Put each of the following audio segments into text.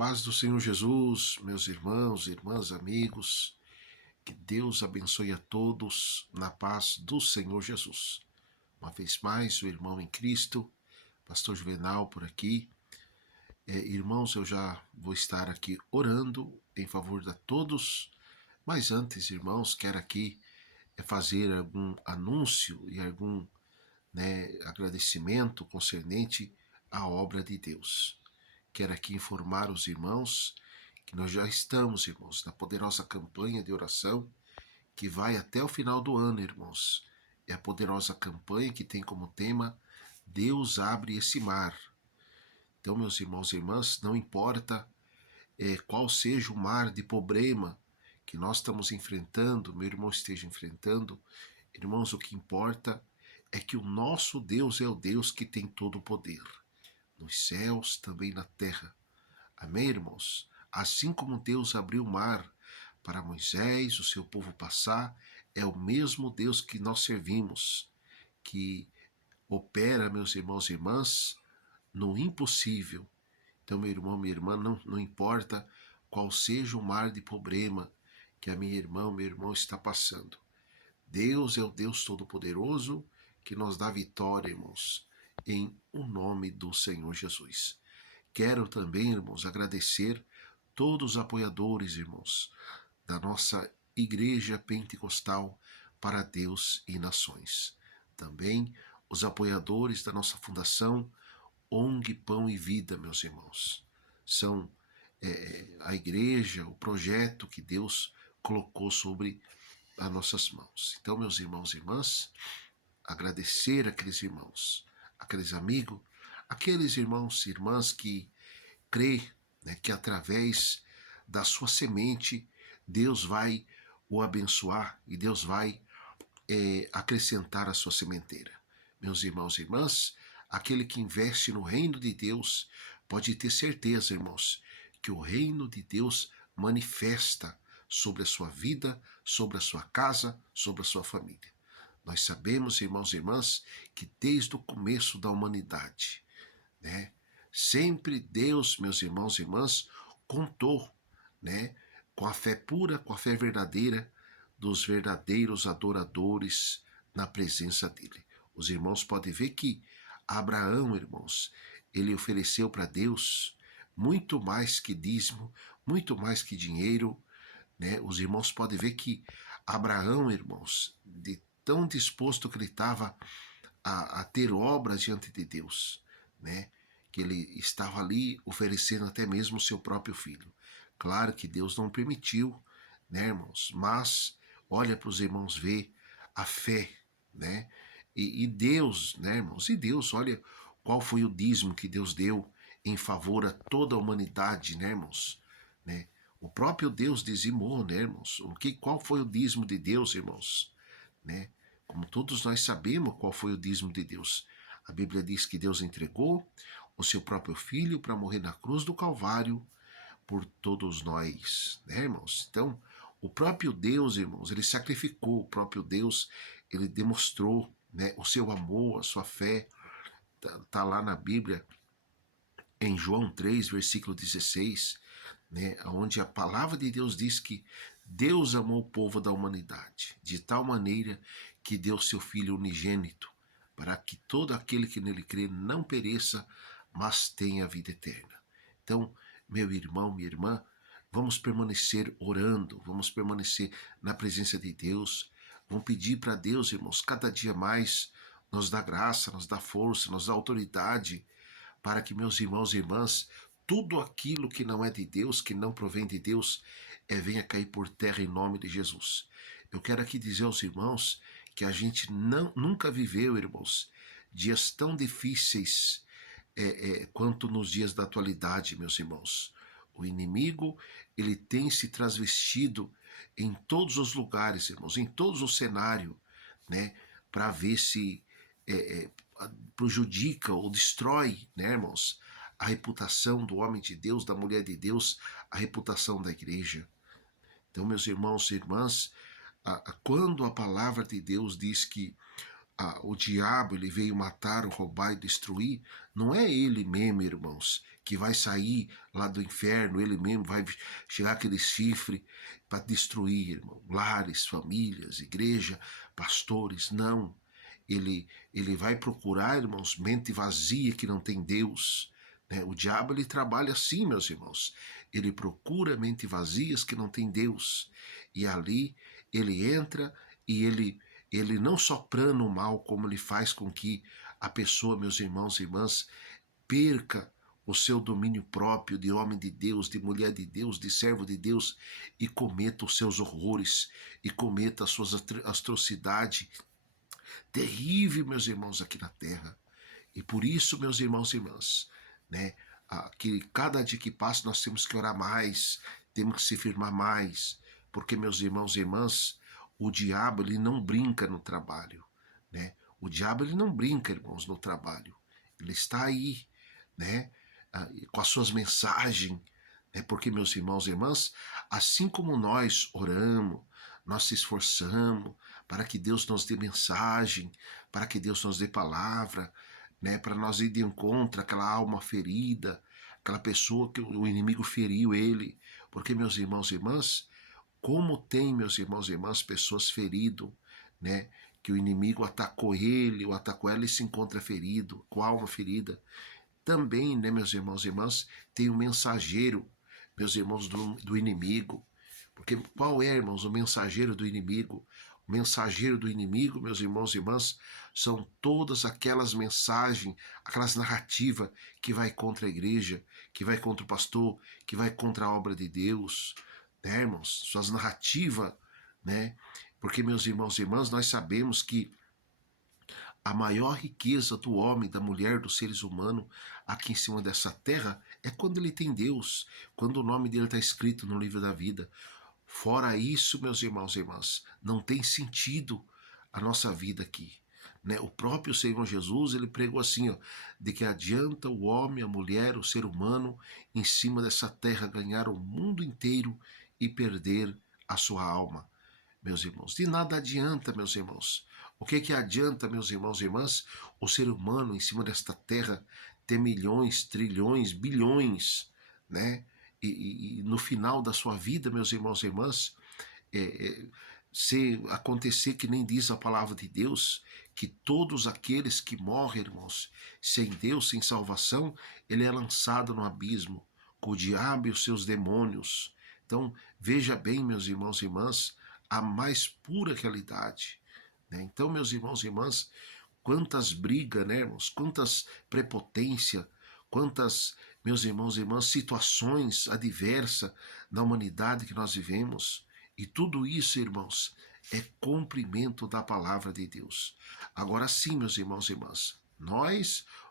paz do Senhor Jesus, meus irmãos, irmãs, amigos, que Deus abençoe a todos na paz do Senhor Jesus. Uma vez mais, o irmão em Cristo, pastor Juvenal por aqui. Irmãos, eu já vou estar aqui orando em favor de todos, mas antes, irmãos, quero aqui fazer algum anúncio e algum agradecimento concernente à obra de Deus. Quero aqui informar os irmãos que nós já estamos, irmãos, na poderosa campanha de oração que vai até o final do ano, irmãos. É a poderosa campanha que tem como tema Deus abre esse mar. Então, meus irmãos e irmãs, não importa qual seja o mar de problema que nós estamos enfrentando, meu irmão esteja enfrentando, irmãos, o que importa é que o nosso Deus é o Deus que tem todo o poder, nos céus, também na terra. Amém, irmãos? Assim como Deus abriu o mar para Moisés, o seu povo passar, é o mesmo Deus que nós servimos, que opera, meus irmãos e irmãs, no impossível. Então, meu irmão, minha irmã, não importa qual seja o mar de problema que a minha irmã, meu irmão está passando. Deus é o Deus Todo-Poderoso que nos dá vitória, irmãos, em o nome do Senhor Jesus. Quero também, irmãos, agradecer todos os apoiadores, irmãos, da nossa Igreja Pentecostal para Deus e Nações. Também os apoiadores da nossa fundação ONG Pão e Vida, meus irmãos. São a igreja, o projeto que Deus colocou sobre as nossas mãos. Então, meus irmãos e irmãs, agradecer aqueles irmãos, aqueles amigos, aqueles irmãos e irmãs que crê que através da sua semente Deus vai o abençoar e Deus vai acrescentar a sua sementeira. Meus irmãos e irmãs, aquele que investe no reino de Deus pode ter certeza, irmãos, que o reino de Deus manifesta sobre a sua vida, sobre a sua casa, sobre a sua família. Nós sabemos, irmãos e irmãs, que desde o começo da humanidade, sempre Deus, meus irmãos e irmãs, contou com a fé pura, com a fé verdadeira dos verdadeiros adoradores na presença dele. Os irmãos podem ver que Abraão, irmãos, ele ofereceu para Deus muito mais que dízimo, muito mais que dinheiro. Os irmãos podem ver que Abraão, irmãos, de tão disposto que ele estava a ter obras diante de Deus, que ele estava ali oferecendo até mesmo o seu próprio filho. Claro que Deus não permitiu, irmãos, mas olha para os irmãos ver a fé, e Deus, irmãos, e Deus, olha qual foi o dízimo que Deus deu em favor a toda a humanidade, irmãos, O próprio Deus dizimou, irmãos? Qual foi o dízimo de Deus, irmãos? Como todos nós sabemos qual foi o dízimo de Deus. A Bíblia diz que Deus entregou o seu próprio Filho para morrer na cruz do Calvário por todos nós, irmãos? Então, o próprio Deus, irmãos, ele sacrificou, o próprio Deus, ele demonstrou o seu amor, a sua fé. Está lá na Bíblia, em João 3, versículo 16, onde a palavra de Deus diz que Deus amou o povo da humanidade, de tal maneira que deu seu Filho unigênito, para que todo aquele que nele crê não pereça, mas tenha vida eterna. Então, meu irmão, minha irmã, vamos permanecer orando, vamos permanecer na presença de Deus, vamos pedir para Deus, irmãos, cada dia mais nos dá graça, nos dá força, nos dá autoridade, para que, meus irmãos e irmãs, tudo aquilo que não é de Deus, que não provém de Deus, venha cair por terra em nome de Jesus. Eu quero aqui dizer aos irmãos que a gente nunca viveu, irmãos, dias tão difíceis quanto nos dias da atualidade, meus irmãos. O inimigo, ele tem se transvestido em todos os lugares, irmãos, em todos os cenários, para ver se prejudica ou destrói, irmãos, a reputação do homem de Deus, da mulher de Deus, a reputação da igreja. Então, meus irmãos e irmãs, quando a palavra de Deus diz que o diabo ele veio matar, roubar e destruir, não é ele mesmo, irmãos, que vai sair lá do inferno, ele mesmo vai chegar aquele chifre para destruir, irmão, lares, famílias, igreja, pastores, não. Ele vai procurar, irmãos, mente vazia que não tem Deus. Né? O diabo ele trabalha assim, meus irmãos. Ele procura mente vazias que não tem Deus. E ali ele entra e ele não só plana o mal, como ele faz com que a pessoa, meus irmãos e irmãs, perca o seu domínio próprio de homem de Deus, de mulher de Deus, de servo de Deus, e cometa os seus horrores, e cometa as suas atrocidades terríveis, meus irmãos, aqui na terra. E por isso, meus irmãos e irmãs, né, que cada dia que passa nós temos que orar mais, temos que se firmar mais, porque, meus irmãos e irmãs, o diabo ele não brinca no trabalho, né? O diabo ele não brinca, irmãos, no trabalho. Ele está aí, né, com as suas mensagens, né? Porque, meus irmãos e irmãs, assim como nós oramos, nós se esforçamos para que Deus nos dê mensagem, para que Deus nos dê palavra, né, para nós ir de encontro àquela alma ferida, aquela pessoa que o inimigo feriu ele. Porque, meus irmãos e irmãs, como tem, meus irmãos e irmãs, pessoas feridas, né, que o inimigo atacou ele, ou atacou ela e se encontra ferido, com a alma ferida. Também, né, meus irmãos e irmãs, tem o mensageiro, meus irmãos, do inimigo. Porque qual é, irmãos, o mensageiro do inimigo? O mensageiro do inimigo, meus irmãos e irmãs, são todas aquelas mensagens, aquelas narrativas que vai contra a igreja, que vai contra o pastor, que vai contra a obra de Deus, né, irmãos? Suas narrativas, né? Porque, meus irmãos e irmãs, nós sabemos que a maior riqueza do homem, da mulher, dos seres humanos aqui em cima dessa terra é quando ele tem Deus, quando o nome dele está escrito no livro da vida. Fora isso, meus irmãos e irmãs, não tem sentido a nossa vida aqui. Né? O próprio Senhor Jesus, ele pregou assim, ó, de que adianta o homem, a mulher, o ser humano, em cima dessa terra ganhar o mundo inteiro e perder a sua alma, meus irmãos. De nada adianta, meus irmãos. O que adianta, meus irmãos e irmãs, o ser humano em cima desta terra ter milhões, trilhões, bilhões, né? E no final da sua vida, meus irmãos e irmãs, é, é, se acontecer que nem diz a palavra de Deus, que todos aqueles que morrem, irmãos, sem Deus, sem salvação, ele é lançado no abismo, com o diabo e os seus demônios. Então, veja bem, meus irmãos e irmãs, a mais pura realidade. Né? Então, meus irmãos e irmãs, quantas brigas, né, irmãos? Quantas prepotência, quantas, meus irmãos e irmãs, situações adversas na humanidade que nós vivemos. E tudo isso, irmãos, é cumprimento da palavra de Deus. Agora sim, meus irmãos e irmãs,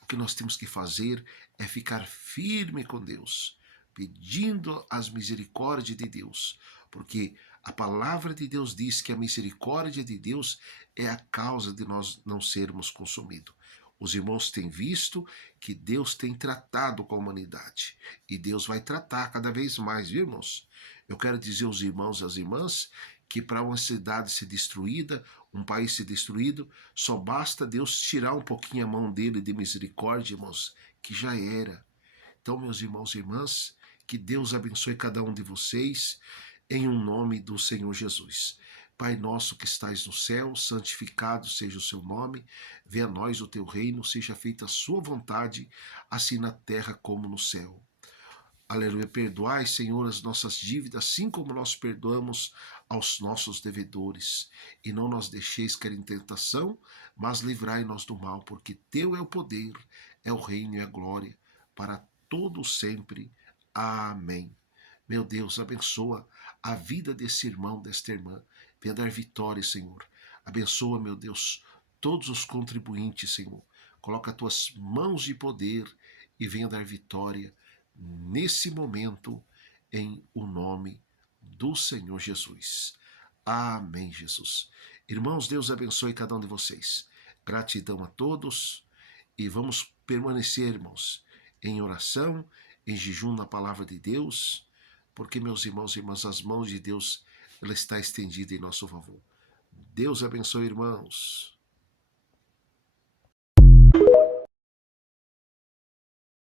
o que nós temos que fazer é ficar firme com Deus, pedindo as misericórdias de Deus, porque a palavra de Deus diz que a misericórdia de Deus é a causa de nós não sermos consumidos. Os irmãos têm visto que Deus tem tratado com a humanidade. E Deus vai tratar cada vez mais, viu, irmãos? Eu quero dizer aos irmãos e às irmãs que para uma cidade ser destruída, um país ser destruído, só basta Deus tirar um pouquinho a mão dele de misericórdia, irmãos, que já era. Então, meus irmãos e irmãs, que Deus abençoe cada um de vocês, em um nome do Senhor Jesus. Pai nosso que estais no céu, santificado seja o seu nome, venha a nós o teu reino, seja feita a sua vontade, assim na terra como no céu. Aleluia, perdoai, Senhor, as nossas dívidas, assim como nós perdoamos aos nossos devedores. E não nos deixeis cair em tentação, mas livrai-nos do mal, porque teu é o poder, é o reino e a glória, para todo sempre. Amém. Meu Deus, abençoa a vida desse irmão, desta irmã. Venha dar vitória, Senhor. Abençoa, meu Deus, todos os contribuintes, Senhor. Coloca as tuas mãos de poder e venha dar vitória nesse momento, em o nome do Senhor Jesus. Amém, Jesus. Irmãos, Deus abençoe cada um de vocês. Gratidão a todos e vamos permanecer, irmãos, em oração, em jejum na palavra de Deus, porque, meus irmãos e irmãs, as mãos de Deus ela está estendida em nosso favor. Deus abençoe, irmãos.